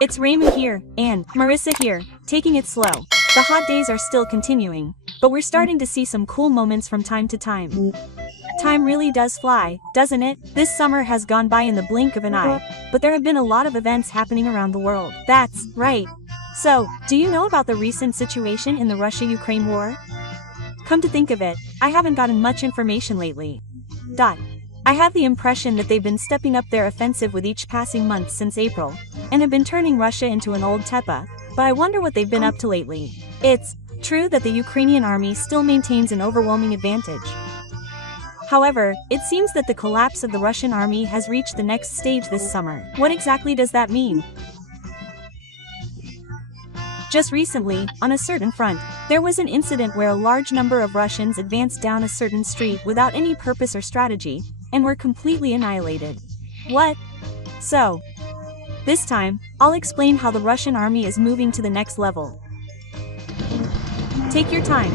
It's Raymu here, and Marissa here, taking it slow. The hot days are still continuing, but we're starting to see some cool moments from time to time. Time really does fly, doesn't it? This summer has gone by in the blink of an eye, but there have been a lot of events happening around the world. That's right. So, do you know about the recent situation in the Russia-Ukraine war? Come to think of it, I haven't gotten much information lately. I have the impression that they've been stepping up their offensive with each passing month since April, and have been turning Russia into an old Tepa, but I wonder what they've been up to lately. It's true that the Ukrainian army still maintains an overwhelming advantage. However, it seems that the collapse of the Russian army has reached the next stage this summer. What exactly does that mean? Just recently, on a certain front, there was an incident where a large number of Russians advanced down a certain street without any purpose or strategy, and were completely annihilated. What? So, this time, I'll explain how the Russian army is moving to the next level. Take your time.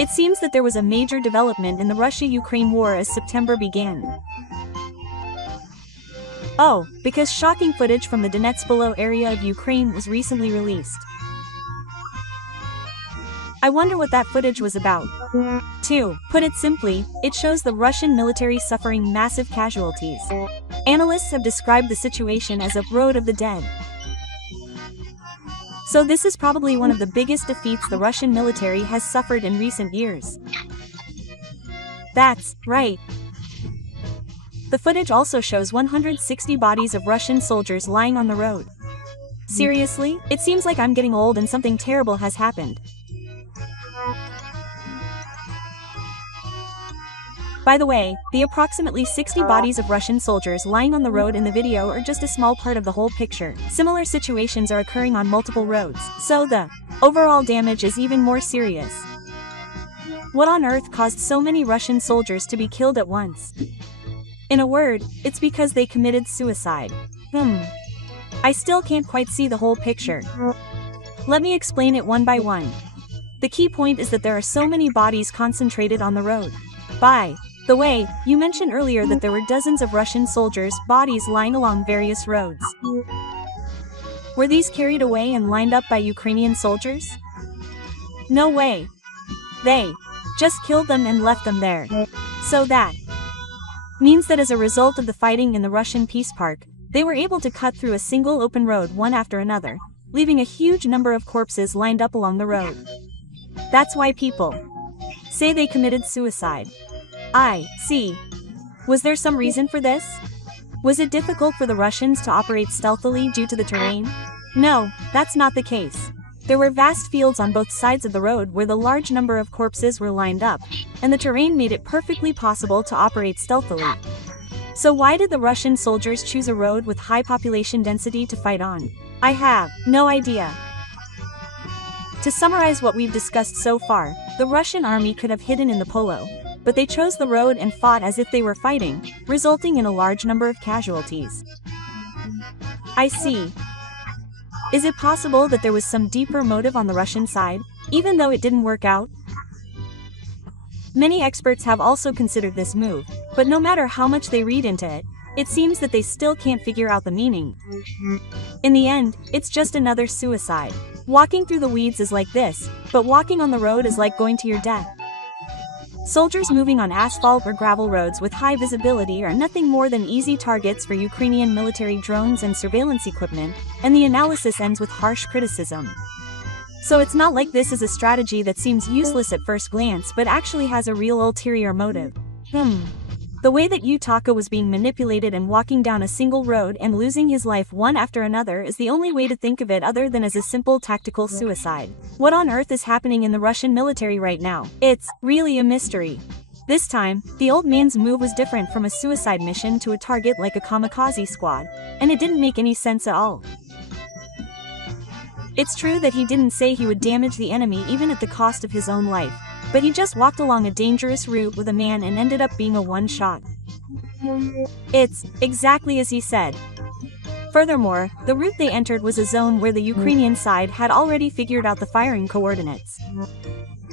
It seems that there was a major development in the Russia-Ukraine war as September began. Oh, because shocking footage from the Donetsk area of Ukraine was recently released. I wonder what that footage was about. To put it simply, it shows the Russian military suffering massive casualties. Analysts have described the situation as a road of the dead. So this is probably one of the biggest defeats the Russian military has suffered in recent years. That's right. The footage also shows 160 bodies of Russian soldiers lying on the road. Seriously? It seems like I'm getting old and something terrible has happened. By the way, the approximately 60 bodies of Russian soldiers lying on the road in the video are just a small part of the whole picture. Similar situations are occurring on multiple roads, so the overall damage is even more serious. What on earth caused so many Russian soldiers to be killed at once? In a word, it's because they committed suicide. I still can't quite see the whole picture. Let me explain it one by one. The key point is that there are so many bodies concentrated on the road. By the way, you mentioned earlier that there were dozens of Russian soldiers' bodies lying along various roads. Were these carried away and lined up by Ukrainian soldiers? No way. They just killed them and left them there. So that means that as a result of the fighting in the Russian peace park, they were able to cut through a single open road one after another, leaving a huge number of corpses lined up along the road. That's why people say they committed suicide. I see. Was there some reason for this? Was it difficult for the Russians to operate stealthily due to the terrain? No, that's not the case. There were vast fields on both sides of the road where the large number of corpses were lined up, and the terrain made it perfectly possible to operate stealthily. So why did the Russian soldiers choose a road with high population density to fight on? I have no idea. To summarize what we've discussed so far, the Russian army could have hidden in the polo, but they chose the road and fought as if they were fighting, resulting in a large number of casualties. I see. Is it possible that there was some deeper motive on the Russian side, even though it didn't work out? Many experts have also considered this move, but no matter how much they read into it, it seems that they still can't figure out the meaning. In the end, it's just another suicide. Walking through the weeds is like this, but walking on the road is like going to your death. Soldiers moving on asphalt or gravel roads with high visibility are nothing more than easy targets for Ukrainian military drones and surveillance equipment, and the analysis ends with harsh criticism. So it's not like this is a strategy that seems useless at first glance but actually has a real ulterior motive. The way that Yutaka was being manipulated and walking down a single road and losing his life one after another is the only way to think of it other than as a simple tactical suicide. What on earth is happening in the Russian military right now? It's really a mystery. This time, the old man's move was different from a suicide mission to a target like a kamikaze squad, and it didn't make any sense at all. It's true that he didn't say he would damage the enemy even at the cost of his own life, but he just walked along a dangerous route with a man and ended up being a one-shot. It's exactly as he said. Furthermore, the route they entered was a zone where the Ukrainian side had already figured out the firing coordinates.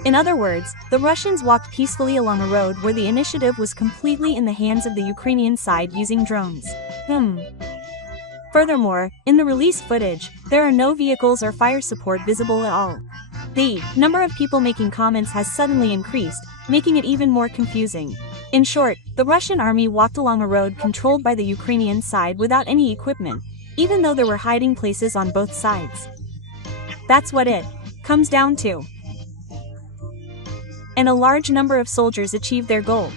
In other words, the Russians walked peacefully along a road where the initiative was completely in the hands of the Ukrainian side using drones. Furthermore, in the released footage, there are no vehicles or fire support visible at all. The number of people making comments has suddenly increased, making it even more confusing. In short, the Russian army walked along a road controlled by the Ukrainian side without any equipment, even though there were hiding places on both sides. That's what it comes down to. And a large number of soldiers achieved their goal.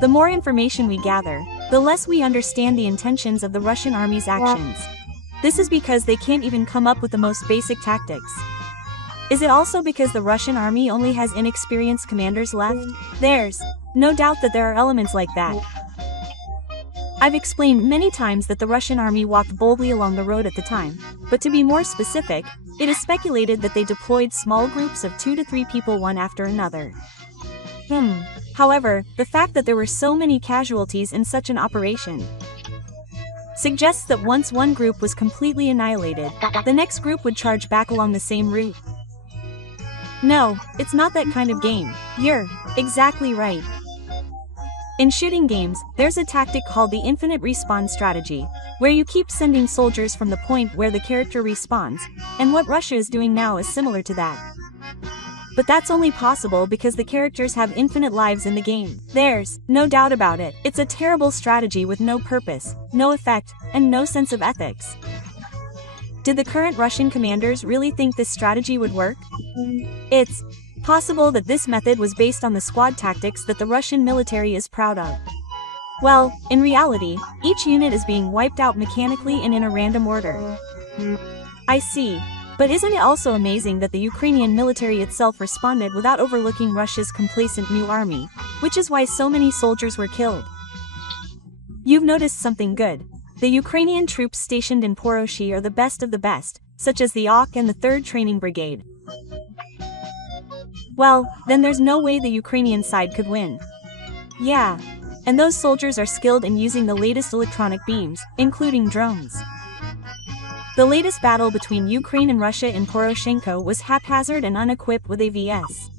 The more information we gather, the less we understand the intentions of the Russian army's actions. This is because they can't even come up with the most basic tactics. Is it also because the Russian army only has inexperienced commanders left? There's no doubt that there are elements like that. I've explained many times that the Russian army walked boldly along the road at the time, but to be more specific, it is speculated that they deployed small groups of 2 to 3 people one after another. However, the fact that there were so many casualties in such an operation suggests that once one group was completely annihilated, the next group would charge back along the same route. No, it's not that kind of game. You're exactly right. In shooting games, there's a tactic called the infinite respawn strategy, where you keep sending soldiers from the point where the character respawns, and what Russia is doing now is similar to that. But that's only possible because the characters have infinite lives in the game. There's no doubt about it. It's a terrible strategy with no purpose, no effect, and no sense of ethics. Did the current Russian commanders really think this strategy would work? It's possible that this method was based on the squad tactics that the Russian military is proud of. Well, in reality, each unit is being wiped out mechanically and in a random order. I see. But isn't it also amazing that the Ukrainian military itself responded without overlooking Russia's complacent new army, which is why so many soldiers were killed? You've noticed something good. The Ukrainian troops stationed in Poroshi are the best of the best, such as the OK and the 3rd Training Brigade. Well, then there's no way the Ukrainian side could win. Yeah. And those soldiers are skilled in using the latest electronic beams, including drones. The latest battle between Ukraine and Russia in Poroshenko was haphazard and unequipped with AVS.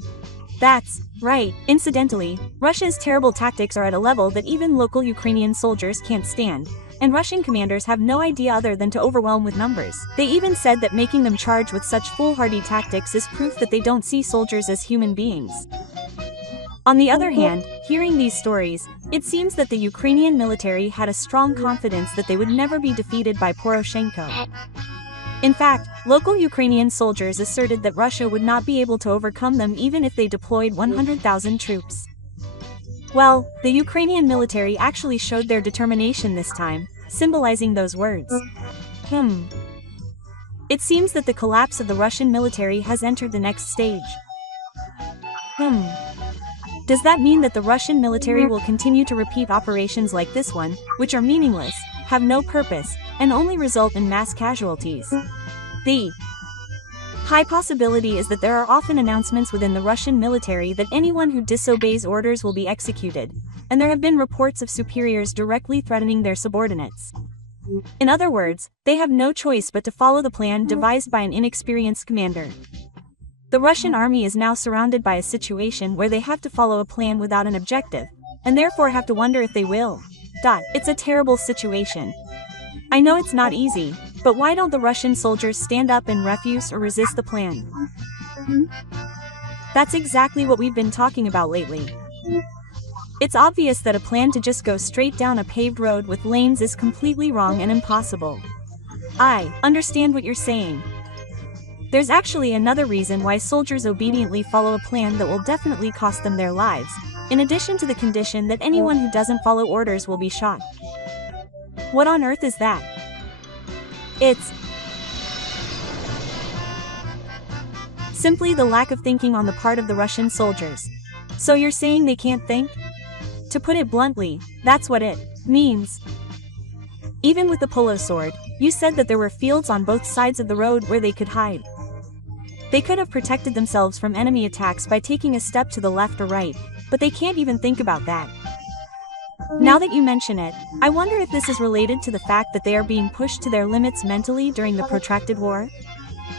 That's right. Incidentally, Russia's terrible tactics are at a level that even local Ukrainian soldiers can't stand, and Russian commanders have no idea other than to overwhelm with numbers. They even said that making them charge with such foolhardy tactics is proof that they don't see soldiers as human beings. On the other hand, hearing these stories, it seems that the Ukrainian military had a strong confidence that they would never be defeated by Poroshenko. In fact, local Ukrainian soldiers asserted that Russia would not be able to overcome them even if they deployed 100,000 troops. Well, the Ukrainian military actually showed their determination this time, symbolizing those words. It seems that the collapse of the Russian military has entered the next stage. Does that mean that the Russian military will continue to repeat operations like this one, which are meaningless, have no purpose, and only result in mass casualties? The high possibility is that there are often announcements within the Russian military that anyone who disobeys orders will be executed, and there have been reports of superiors directly threatening their subordinates. In other words, they have no choice but to follow the plan devised by an inexperienced commander. The Russian army is now surrounded by a situation where they have to follow a plan without an objective, and therefore have to wonder if they will. It's a terrible situation. I know it's not easy, but why don't the Russian soldiers stand up and refuse or resist the plan? That's exactly what we've been talking about lately. It's obvious that a plan to just go straight down a paved road with lanes is completely wrong and impossible. I understand what you're saying. There's actually another reason why soldiers obediently follow a plan that will definitely cost them their lives, in addition to the condition that anyone who doesn't follow orders will be shot. What on earth is that? It's simply the lack of thinking on the part of the Russian soldiers. So you're saying they can't think? To put it bluntly, that's what it means. Even with the polo sword, you said that there were fields on both sides of the road where they could hide. They could have protected themselves from enemy attacks by taking a step to the left or right, but they can't even think about that. Now that you mention it, I wonder if this is related to the fact that they are being pushed to their limits mentally during the protracted war?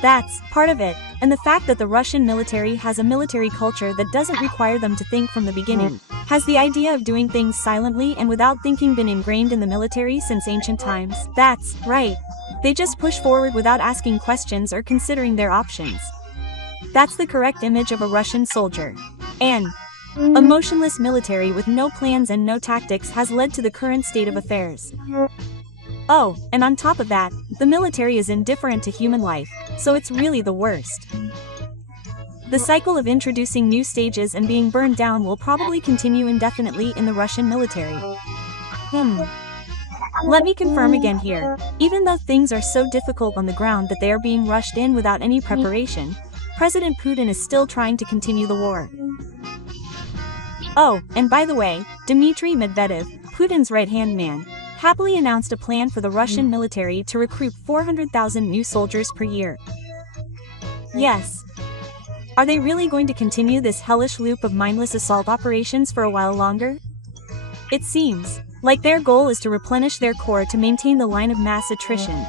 That's part of it, and the fact that the Russian military has a military culture that doesn't require them to think from the beginning, Has the idea of doing things silently and without thinking been ingrained in the military since ancient times? That's right. They just push forward without asking questions or considering their options. That's the correct image of a Russian soldier. And a motionless military with no plans and no tactics has led to the current state of affairs. Oh, and on top of that, the military is indifferent to human life, so it's really the worst. The cycle of introducing new stages and being burned down will probably continue indefinitely in the Russian military. Let me confirm again here. Even though things are so difficult on the ground that they are being rushed in without any preparation, President Putin is still trying to continue the war. Oh, and by the way, Dmitry Medvedev, Putin's right-hand man, happily announced a plan for the Russian military to recruit 400,000 new soldiers per year. Yes. Are they really going to continue this hellish loop of mindless assault operations for a while longer? It seems like their goal is to replenish their corps to maintain the line of mass attrition.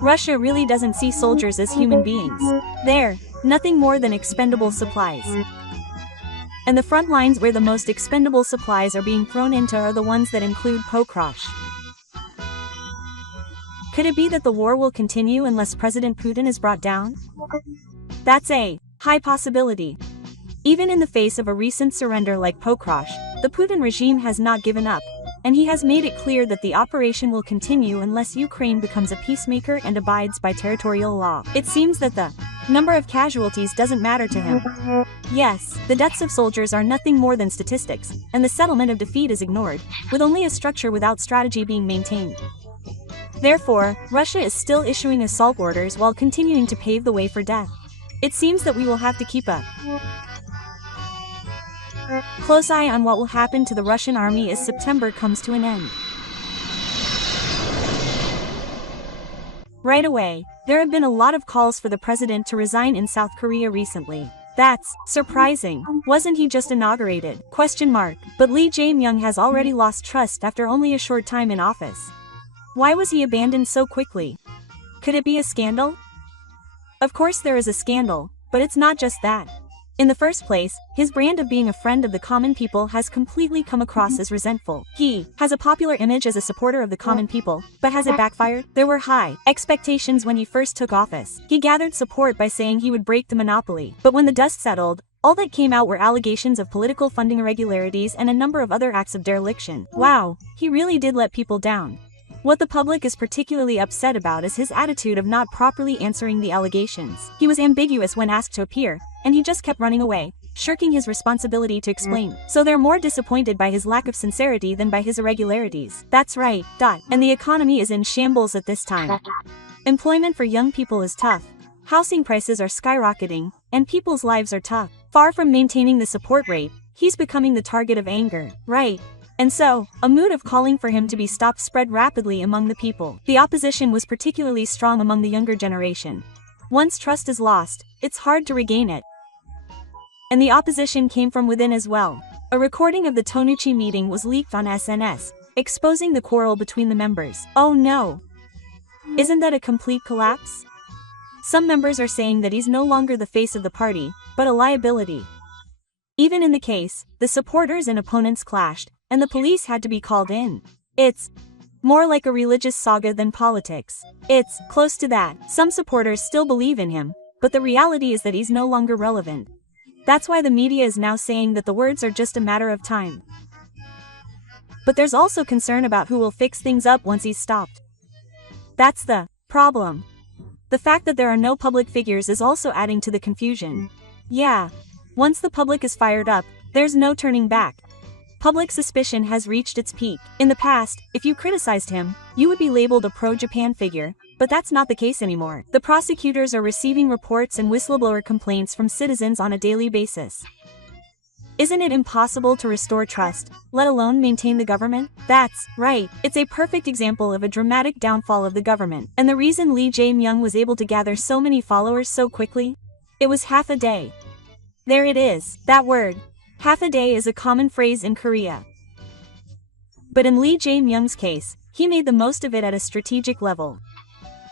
Russia really doesn't see soldiers as human beings. They're nothing more than expendable supplies. And the front lines where the most expendable supplies are being thrown into are the ones that include Pokrosh. Could it be that the war will continue unless President Putin is brought down? That's a high possibility. Even in the face of a recent surrender like Pokrosh, the Putin regime has not given up, and he has made it clear that the operation will continue unless Ukraine becomes a peacemaker and abides by territorial law. It seems that the number of casualties doesn't matter to him. Yes, the deaths of soldiers are nothing more than statistics, and the settlement of defeat is ignored, with only a structure without strategy being maintained. Therefore, Russia is still issuing assault orders while continuing to pave the way for death. It seems that we will have to keep a close eye on what will happen to the Russian army as September comes to an end. Right away, there have been a lot of calls for the president to resign in South Korea recently. That's surprising. Wasn't he just inaugurated? But Lee Jae-myung has already lost trust after only a short time in office. Why was he abandoned so quickly? Could it be a scandal? Of course there is a scandal, but it's not just that. In the first place, his brand of being a friend of the common people has completely come across as resentful. He has a popular image as a supporter of the common people, but has it backfired? There were high expectations when he first took office. He gathered support by saying he would break the monopoly. But when the dust settled, all that came out were allegations of political funding irregularities and a number of other acts of dereliction. Wow, he really did let people down. What the public is particularly upset about is his attitude of not properly answering the allegations. He was ambiguous when asked to appear, and he just kept running away, shirking his responsibility to explain. So they're more disappointed by his lack of sincerity than by his irregularities. That's right. And the economy is in shambles at this time. Employment for young people is tough. Housing prices are skyrocketing, and people's lives are tough. Far from maintaining the support rate, he's becoming the target of anger. Right. And so, a mood of calling for him to be stopped spread rapidly among the people. The opposition was particularly strong among the younger generation. Once trust is lost, it's hard to regain it. And the opposition came from within as well. A recording of the Tonuchi meeting was leaked on SNS, exposing the quarrel between the members. Oh no! Isn't that a complete collapse? Some members are saying that he's no longer the face of the party, but a liability. Even in the case, the supporters and opponents clashed, and the police had to be called in. It's more like a religious saga than politics. It's close to that. Some supporters still believe in him, but the reality is that he's no longer relevant. That's why the media is now saying that the words are just a matter of time. But there's also concern about who will fix things up once he's stopped. That's the problem. The fact that there are no public figures is also adding to the confusion. Yeah. Once the public is fired up, there's no turning back. Public suspicion has reached its peak. In the past, if you criticized him, you would be labeled a pro-Japan figure, but that's not the case anymore. The prosecutors are receiving reports and whistleblower complaints from citizens on a daily basis. Isn't it impossible to restore trust, let alone maintain the government? That's right. It's a perfect example of a dramatic downfall of the government. And the reason Lee Jae-myung was able to gather so many followers so quickly? It was half a day. There it is, that word. Half a day is a common phrase in Korea. But in Lee Jae-myung's case, he made the most of it at a strategic level.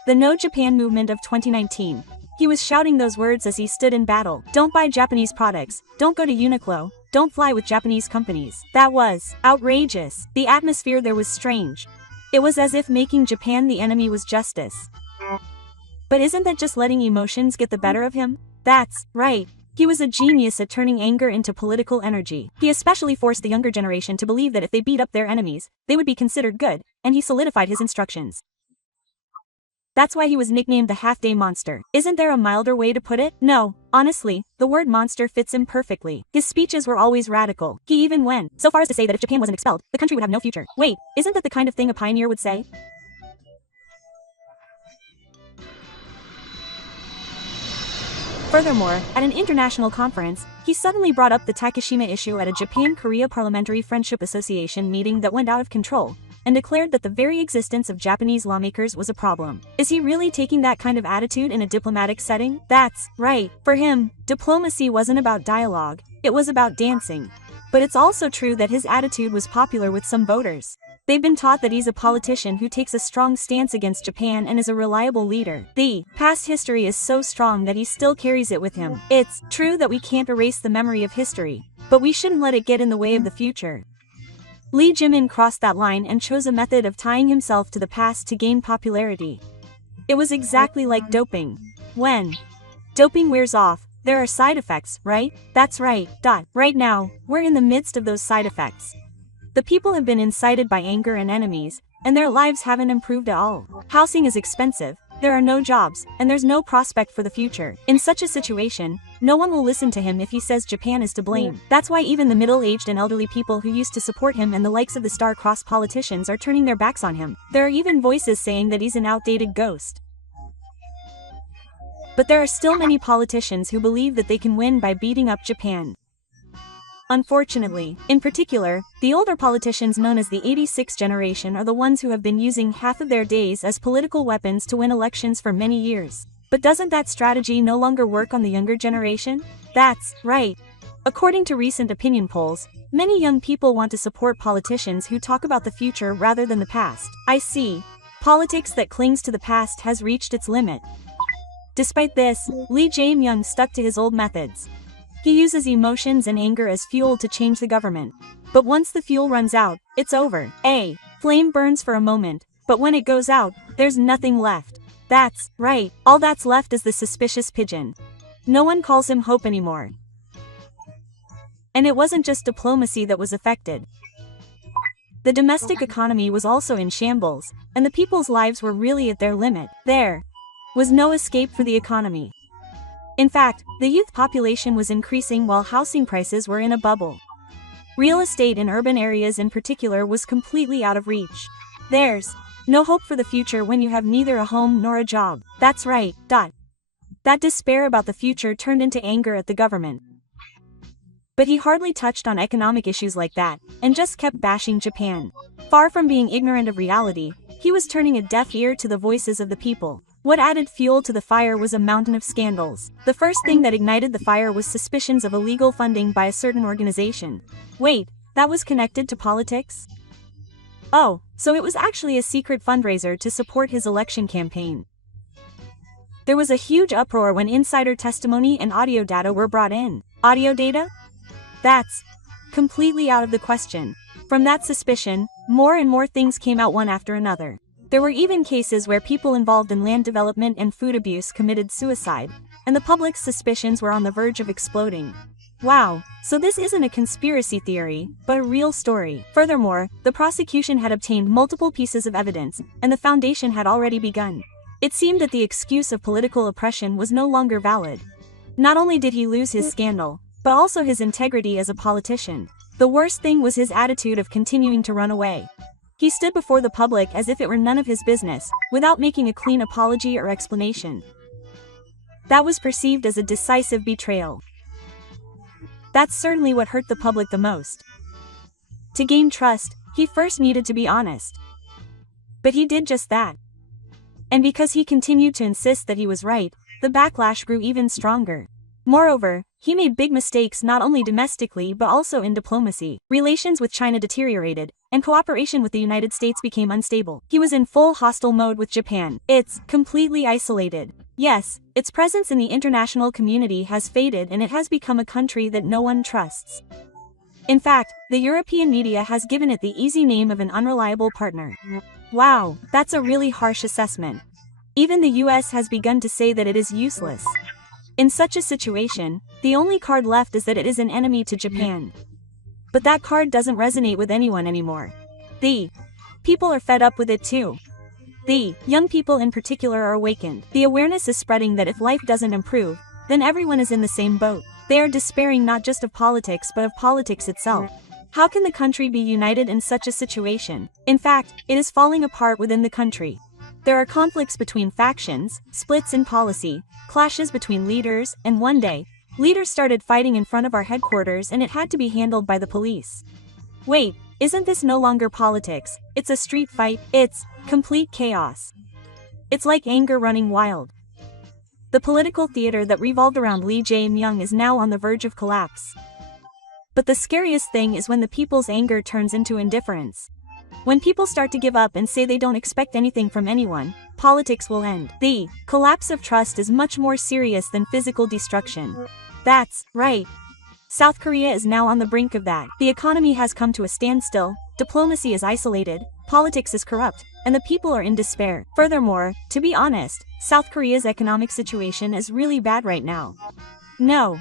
The No Japan movement of 2019. He was shouting those words as he stood in battle. Don't buy Japanese products, don't go to Uniqlo, don't fly with Japanese companies. That was outrageous. The atmosphere there was strange. It was as if making Japan the enemy was justice. But isn't that just letting emotions get the better of him? That's right. He was a genius at turning anger into political energy. He especially forced the younger generation to believe that if they beat up their enemies, they would be considered good, and he solidified his instructions. That's why he was nicknamed the half-day monster. Isn't there a milder way to put it? No, honestly, the word monster fits him perfectly. His speeches were always radical. He even went so far as to say that if Japan wasn't expelled, the country would have no future. Wait, isn't that the kind of thing a pioneer would say? Furthermore, at an international conference, he suddenly brought up the Takeshima issue at a Japan-Korea Parliamentary Friendship Association meeting that went out of control, and declared that the very existence of Japanese lawmakers was a problem. Is he really taking that kind of attitude in a diplomatic setting? That's right. For him, diplomacy wasn't about dialogue, it was about dancing. But it's also true that his attitude was popular with some voters. They've been taught that he's a politician who takes a strong stance against Japan and is a reliable leader. The past history is so strong that he still carries it with him. It's true that we can't erase the memory of history, but we shouldn't let it get in the way of the future. Lee Jae-min crossed that line and chose a method of tying himself to the past to gain popularity. It was exactly like doping. When doping wears off, there are side effects, right? That's right. Right now, we're in the midst of those side effects. The people have been incited by anger and enemies, and their lives haven't improved at all. Housing is expensive, there are no jobs, and there's no prospect for the future. In such a situation, no one will listen to him if he says Japan is to blame. That's why even the middle-aged and elderly people who used to support him and the likes of the star-crossed politicians are turning their backs on him. There are even voices saying that he's an outdated ghost. But there are still many politicians who believe that they can win by beating up Japan. Unfortunately, in particular, the older politicians known as the 86 generation are the ones who have been using half of their days as political weapons to win elections for many years. But doesn't that strategy no longer work on the younger generation? That's right. According to recent opinion polls, many young people want to support politicians who talk about the future rather than the past. I see. Politics that clings to the past has reached its limit. Despite this, Lee Jae-myung stuck to his old methods. He uses emotions and anger as fuel to change the government. But once the fuel runs out, it's over. A flame burns for a moment, but when it goes out, there's nothing left. That's right, all that's left is the suspicious pigeon. No one calls him hope anymore. And it wasn't just diplomacy that was affected. The domestic economy was also in shambles, and the people's lives were really at their limit. There was no escape for the economy. In fact, the youth population was increasing while housing prices were in a bubble. Real estate in urban areas in particular was completely out of reach. There's no hope for the future when you have neither a home nor a job. That's right. That despair about the future turned into anger at the government. But he hardly touched on economic issues like that, and just kept bashing Japan. Far from being ignorant of reality, he was turning a deaf ear to the voices of the people. What added fuel to the fire was a mountain of scandals. The first thing that ignited the fire was suspicions of illegal funding by a certain organization. Wait, that was connected to politics? Oh, so it was actually a secret fundraiser to support his election campaign. There was a huge uproar when insider testimony and audio data were brought in. Audio data? That's completely out of the question. From that suspicion, more and more things came out one after another. There were even cases where people involved in land development and food abuse committed suicide, and the public's suspicions were on the verge of exploding. Wow, so this isn't a conspiracy theory, but a real story. Furthermore, the prosecution had obtained multiple pieces of evidence, and the foundation had already begun. It seemed that the excuse of political oppression was no longer valid. Not only did he lose his scandal, but also his integrity as a politician. The worst thing was his attitude of continuing to run away. He stood before the public as if it were none of his business, without making a clean apology or explanation. That was perceived as a decisive betrayal. That's certainly what hurt the public the most. To gain trust, he first needed to be honest. But he did just that. And because he continued to insist that he was right, the backlash grew even stronger. Moreover, he made big mistakes not only domestically but also in diplomacy. Relations with China deteriorated, and cooperation with the United States became unstable. He was in full hostile mode with Japan. It's completely isolated. Yes, its presence in the international community has faded and it has become a country that no one trusts. In fact, the European media has given it the easy name of an unreliable partner. Wow, that's a really harsh assessment. Even the US has begun to say that it is useless. In such a situation, the only card left is that it is an enemy to Japan. But that card doesn't resonate with anyone anymore. The people are fed up with it too. The young people in particular are awakened. The awareness is spreading that if life doesn't improve, then everyone is in the same boat. They are despairing not just of politics but of politics itself. How can the country be united in such a situation? In fact, it is falling apart within the country. There are conflicts between factions, splits in policy, clashes between leaders, and one day, leaders started fighting in front of our headquarters and it had to be handled by the police. Wait, isn't this no longer politics? It's a street fight. It's complete chaos. It's like anger running wild. The political theater that revolved around Lee Jae-myung is now on the verge of collapse. But the scariest thing is when the people's anger turns into indifference. When people start to give up and say they don't expect anything from anyone, politics will end. The collapse of trust is much more serious than physical destruction. That's right. South Korea is now on the brink of that. The economy has come to a standstill, diplomacy is isolated, politics is corrupt, and the people are in despair. Furthermore, to be honest, South Korea's economic situation is really bad right now. No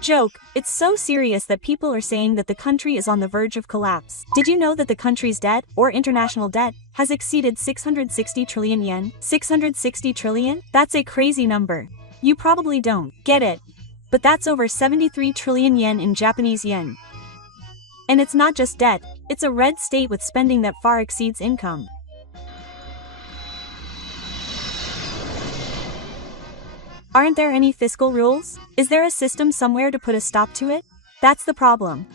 joke, it's so serious that people are saying that the country is on the verge of collapse. Did you know that the country's debt, or international debt, has exceeded 660 trillion yen? 660 trillion? That's a crazy number. You probably don't get it. But that's over 73 trillion yen in Japanese yen. And it's not just debt, it's a red state with spending that far exceeds income. Aren't there any fiscal rules? Is there a system somewhere to put a stop to it? That's the problem.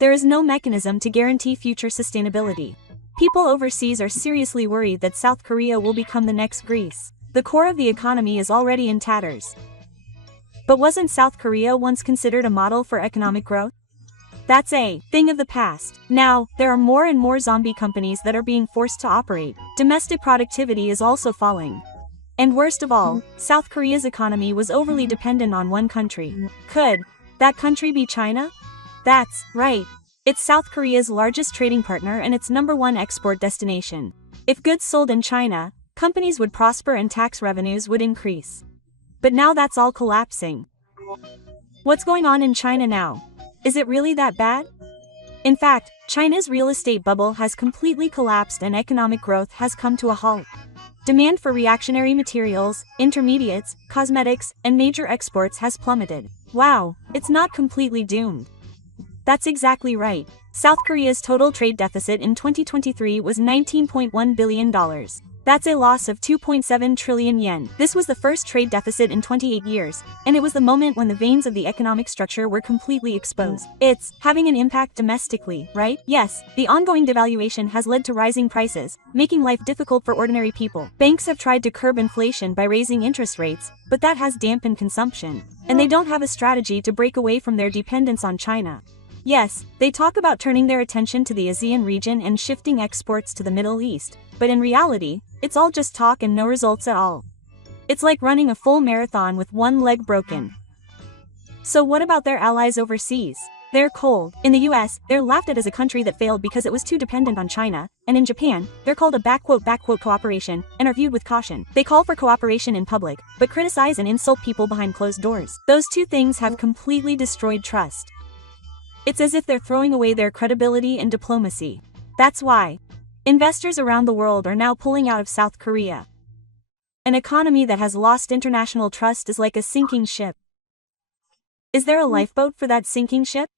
There is no mechanism to guarantee future sustainability. People overseas are seriously worried that South Korea will become the next Greece. The core of the economy is already in tatters. But wasn't South Korea once considered a model for economic growth? That's a thing of the past. Now, there are more and more zombie companies that are being forced to operate. Domestic productivity is also falling. And worst of all, South Korea's economy was overly dependent on one country. Could that country be China? That's right. It's South Korea's largest trading partner and its #1 export destination. If goods sold in China, companies would prosper and tax revenues would increase. But now that's all collapsing. What's going on in China now? Is it really that bad? In fact, China's real estate bubble has completely collapsed and economic growth has come to a halt. Demand for reactionary materials, intermediates, cosmetics, and major exports has plummeted. Wow, it's not completely doomed. That's exactly right. South Korea's total trade deficit in 2023 was $19.1 billion. That's a loss of 2.7 trillion yen. This was the first trade deficit in 28 years, and it was the moment when the veins of the economic structure were completely exposed. It's having an impact domestically, right? Yes, the ongoing devaluation has led to rising prices, making life difficult for ordinary people. Banks have tried to curb inflation by raising interest rates, but that has dampened consumption. And they don't have a strategy to break away from their dependence on China. Yes, they talk about turning their attention to the ASEAN region and shifting exports to the Middle East, but in reality, it's all just talk and no results at all. It's like running a full marathon with one leg broken. So what about their allies overseas? They're cold. In the US, they're laughed at as a country that failed because it was too dependent on China, and in Japan, they're called a cooperation, and are viewed with caution. They call for cooperation in public, but criticize and insult people behind closed doors. Those two things have completely destroyed trust. It's as if they're throwing away their credibility and diplomacy. That's why investors around the world are now pulling out of South Korea. An economy that has lost international trust is like a sinking ship. Is there a lifeboat for that sinking ship?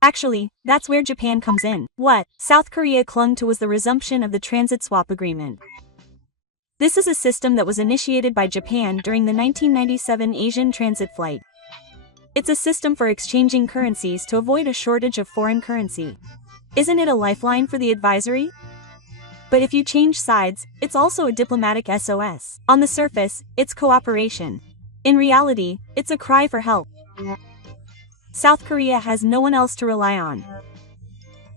Actually, that's where Japan comes in. What South Korea clung to was the resumption of the transit swap agreement. This is a system that was initiated by Japan during the 1997 Asian transit flight. It's a system for exchanging currencies to avoid a shortage of foreign currency. Isn't it a lifeline for the advisory? But if you change sides, it's also a diplomatic SOS. On the surface, it's cooperation. In reality, it's a cry for help. South Korea has no one else to rely on.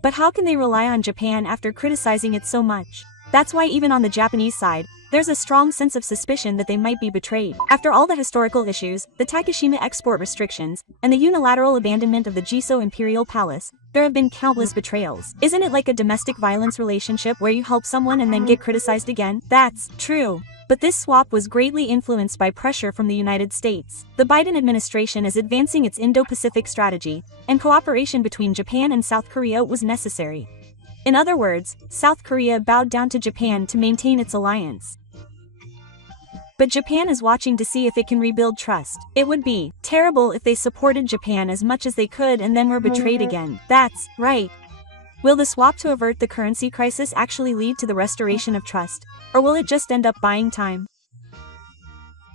But how can they rely on Japan after criticizing it so much? That's why even on the Japanese side, there's a strong sense of suspicion that they might be betrayed. After all the historical issues, the Takashima export restrictions, and the unilateral abandonment of the Jiso imperial palace, there have been countless betrayals. Isn't it like a domestic violence relationship where you help someone and then get criticized again? That's true. But this swap was greatly influenced by pressure from the United States. The Biden administration is advancing its Indo-Pacific strategy, and cooperation between Japan and South Korea was necessary. In other words, South Korea bowed down to Japan to maintain its alliance. But Japan is watching to see if it can rebuild trust. It would be terrible if they supported Japan as much as they could and then were betrayed again. That's right. Will the swap to avert the currency crisis actually lead to the restoration of trust, or will it just end up buying time?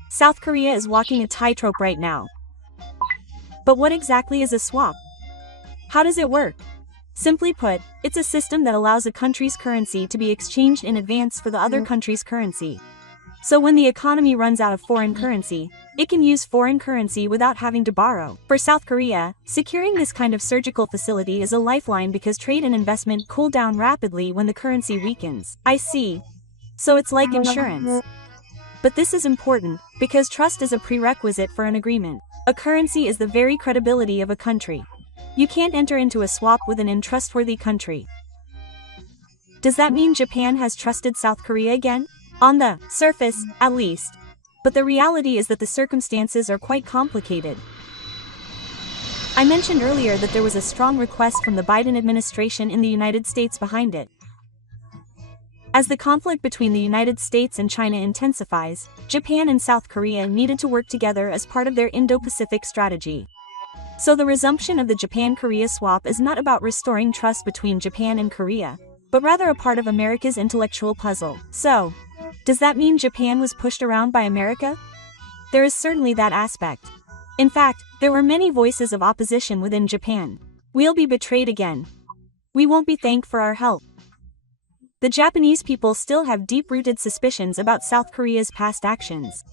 South Korea is walking a tightrope right now. But what exactly is a swap? How does it work? Simply put, it's a system that allows a country's currency to be exchanged in advance for the other country's currency. So when the economy runs out of foreign currency, it can use foreign currency without having to borrow. For South Korea, securing this kind of surgical facility is a lifeline because trade and investment cool down rapidly when the currency weakens. I see. So it's like insurance. But this is important, because trust is a prerequisite for an agreement. A currency is the very credibility of a country. You can't enter into a swap with an untrustworthy country. Does that mean Japan has trusted South Korea again? On the surface, at least. But the reality is that the circumstances are quite complicated. I mentioned earlier that there was a strong request from the Biden administration in the United States behind it. As the conflict between the United States and China intensifies, Japan and South Korea needed to work together as part of their Indo-Pacific strategy. So the resumption of the Japan-Korea swap is not about restoring trust between Japan and Korea, but rather a part of America's intellectual puzzle. So, does that mean Japan was pushed around by America? There is certainly that aspect. In fact, there were many voices of opposition within Japan. We'll be betrayed again. We won't be thanked for our help. The Japanese people still have deep-rooted suspicions about South Korea's past actions.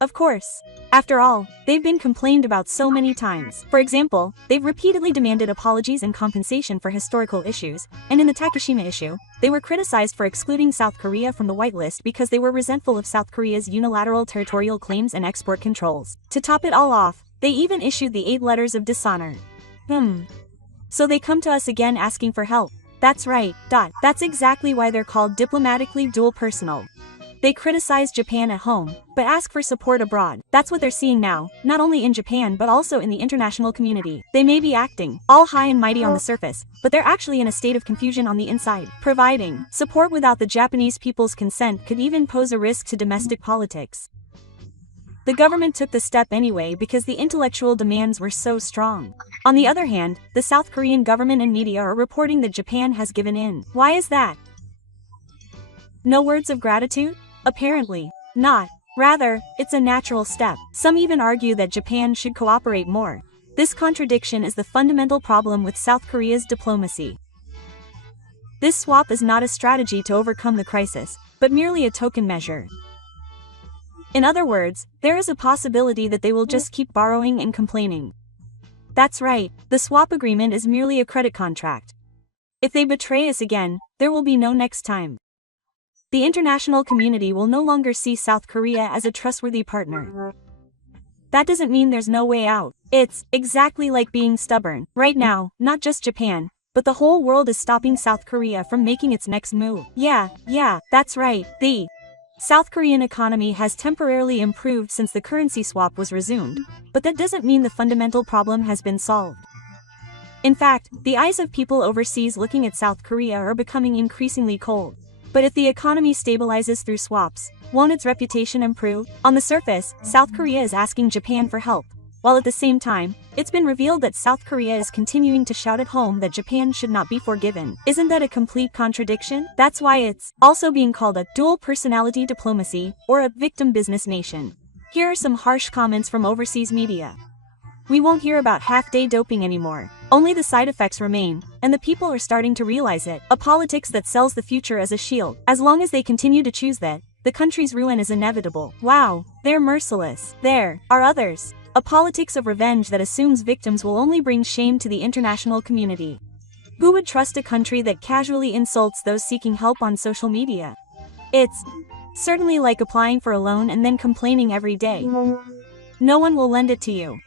Of course. After all, they've been complained about so many times. For example, they've repeatedly demanded apologies and compensation for historical issues, and in the Takashima issue, they were criticized for excluding South Korea from the whitelist because they were resentful of South Korea's unilateral territorial claims and export controls. To top it all off, they even issued the 8 letters of dishonor. So they come to us again asking for help. That's right. That's exactly why they're called diplomatically dual personal. They criticize Japan at home, but ask for support abroad. That's what they're seeing now, not only in Japan but also in the international community. They may be acting all high and mighty on the surface, but they're actually in a state of confusion on the inside. Providing support without the Japanese people's consent could even pose a risk to domestic politics. The government took the step anyway because the intellectual demands were so strong. On the other hand, the South Korean government and media are reporting that Japan has given in. Why is that? No words of gratitude? Apparently not. Rather, it's a natural step. Some even argue that Japan should cooperate more. This contradiction is the fundamental problem with South Korea's diplomacy. This swap is not a strategy to overcome the crisis, but merely a token measure. In other words, there is a possibility that they will just keep borrowing and complaining. That's right, the swap agreement is merely a credit contract. If they betray us again, there will be no next time. The international community will no longer see South Korea as a trustworthy partner. That doesn't mean there's no way out. It's exactly like being stubborn. Right now, not just Japan, but the whole world is stopping South Korea from making its next move. Yeah, that's right. The South Korean economy has temporarily improved since the currency swap was resumed, but that doesn't mean the fundamental problem has been solved. In fact, the eyes of people overseas looking at South Korea are becoming increasingly cold. But if the economy stabilizes through swaps, won't its reputation improve? On the surface, South Korea is asking Japan for help, while at the same time, it's been revealed that South Korea is continuing to shout at home that Japan should not be forgiven. Isn't that a complete contradiction? That's why it's also being called a dual personality diplomacy, or a victim business nation. Here are some harsh comments from overseas media. We won't hear about half-day doping anymore. Only the side effects remain, and the people are starting to realize it. A politics that sells the future as a shield. As long as they continue to choose that, the country's ruin is inevitable. Wow, they're merciless. There are others. A politics of revenge that assumes victims will only bring shame to the international community. Who would trust a country that casually insults those seeking help on social media? It's Certainly like applying for a loan and then complaining every day. No one will lend it to you.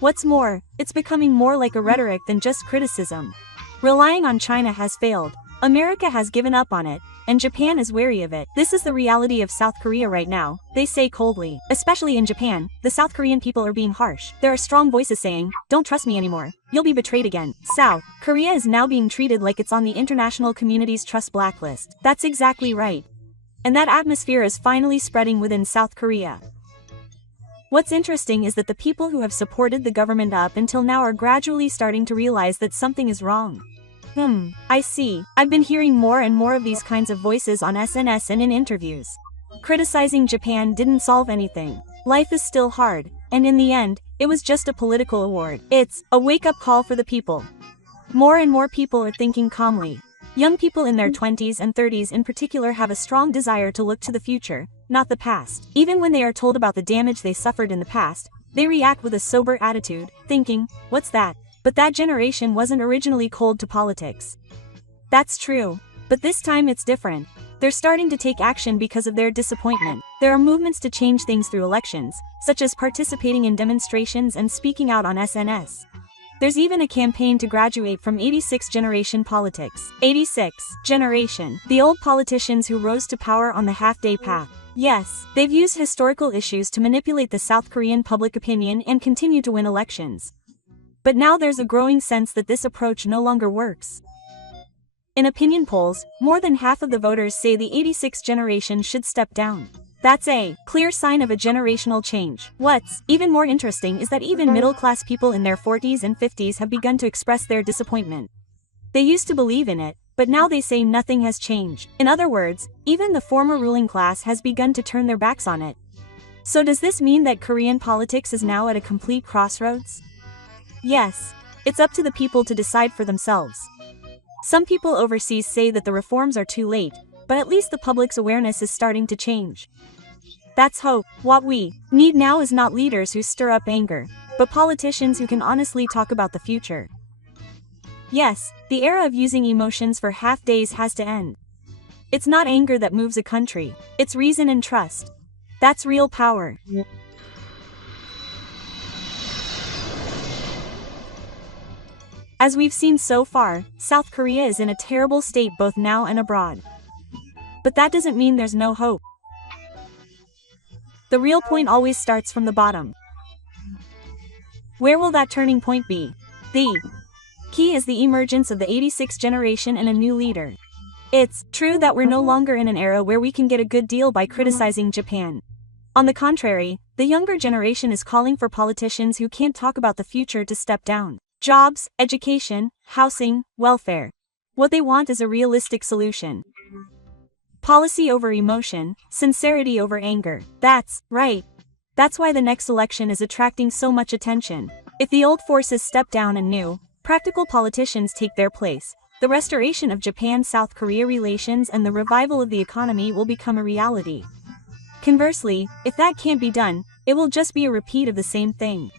What's more, it's becoming more like a rhetoric than just criticism. Relying on China has failed, America has given up on it, and Japan is wary of it. This is the reality of South Korea right now, they say coldly. Especially in Japan, the South Korean people are being harsh. There are strong voices saying, "Don't trust me anymore. You'll be betrayed again." South Korea is now being treated like it's on the international community's trust blacklist. That's exactly right. And that atmosphere is finally spreading within South Korea. What's interesting is that the people who have supported the government up until now are gradually starting to realize that something is wrong. I see. I've been hearing more and more of these kinds of voices on SNS and in interviews. Criticizing Japan didn't solve anything. Life is still hard, and in the end, it was just a political award. It's a wake-up call for the people. More and more people are thinking calmly. Young people in their 20s and 30s in particular have a strong desire to look to the future, not the past. Even when they are told about the damage they suffered in the past, they react with a sober attitude, thinking, "What's that?" But that generation wasn't originally cold to politics. That's true. But this time it's different. They're starting to take action because of their disappointment. There are movements to change things through elections, such as participating in demonstrations and speaking out on SNS. There's even a campaign to graduate from 86 generation politics. 86 generation. The old politicians who rose to power on the half-day path. Yes, they've used historical issues to manipulate the South Korean public opinion and continue to win elections. But now there's a growing sense that this approach no longer works. In opinion polls, more than half of the voters say the 86 generation should step down. That's a clear sign of a generational change. What's even more interesting is that even middle-class people in their 40s and 50s have begun to express their disappointment. They used to believe in it, but now they say nothing has changed. In other words, even the former ruling class has begun to turn their backs on it. So does this mean that Korean politics is now at a complete crossroads? Yes, it's up to the people to decide for themselves. Some people overseas say that the reforms are too late, but at least the public's awareness is starting to change. That's hope. What we need now is not leaders who stir up anger, but politicians who can honestly talk about the future. Yes, the era of using emotions for half days has to end. It's not anger that moves a country, it's reason and trust. That's real power. As we've seen so far, South Korea is in a terrible state both now and abroad. But that doesn't mean there's no hope. The real point always starts from the bottom. Where will that turning point be? The key is the emergence of the 86 generation and a new leader. It's true that we're no longer in an era where we can get a good deal by criticizing Japan. On the contrary, the younger generation is calling for politicians who can't talk about the future to step down. Jobs, education, housing, welfare. What they want is a realistic solution. Policy over emotion, sincerity over anger. That's right. That's why the next election is attracting so much attention. If the old forces step down and new, practical politicians take their place, the restoration of Japan-South Korea relations and the revival of the economy will become a reality. Conversely, if that can't be done, it will just be a repeat of the same thing.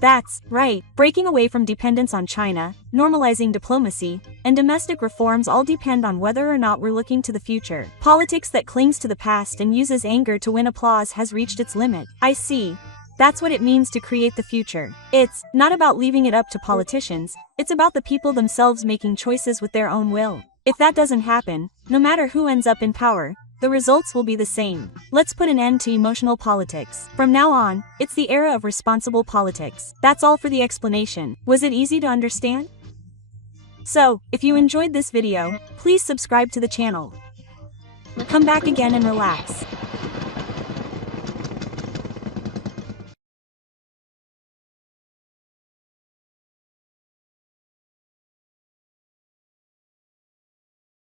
That's right. Breaking away from dependence on China, normalizing diplomacy, and domestic reforms all depend on whether or not we're looking to the future. Politics that clings to the past and uses anger to win applause has reached its limit. I see. That's what it means to create the future. It's not about leaving it up to politicians, it's about the people themselves making choices with their own will. If that doesn't happen, no matter who ends up in power, the results will be the same. Let's put an end to emotional politics. From now on, it's the era of responsible politics. That's all for the explanation. Was it easy to understand? So, if you enjoyed this video, please subscribe to the channel. Come back again and relax.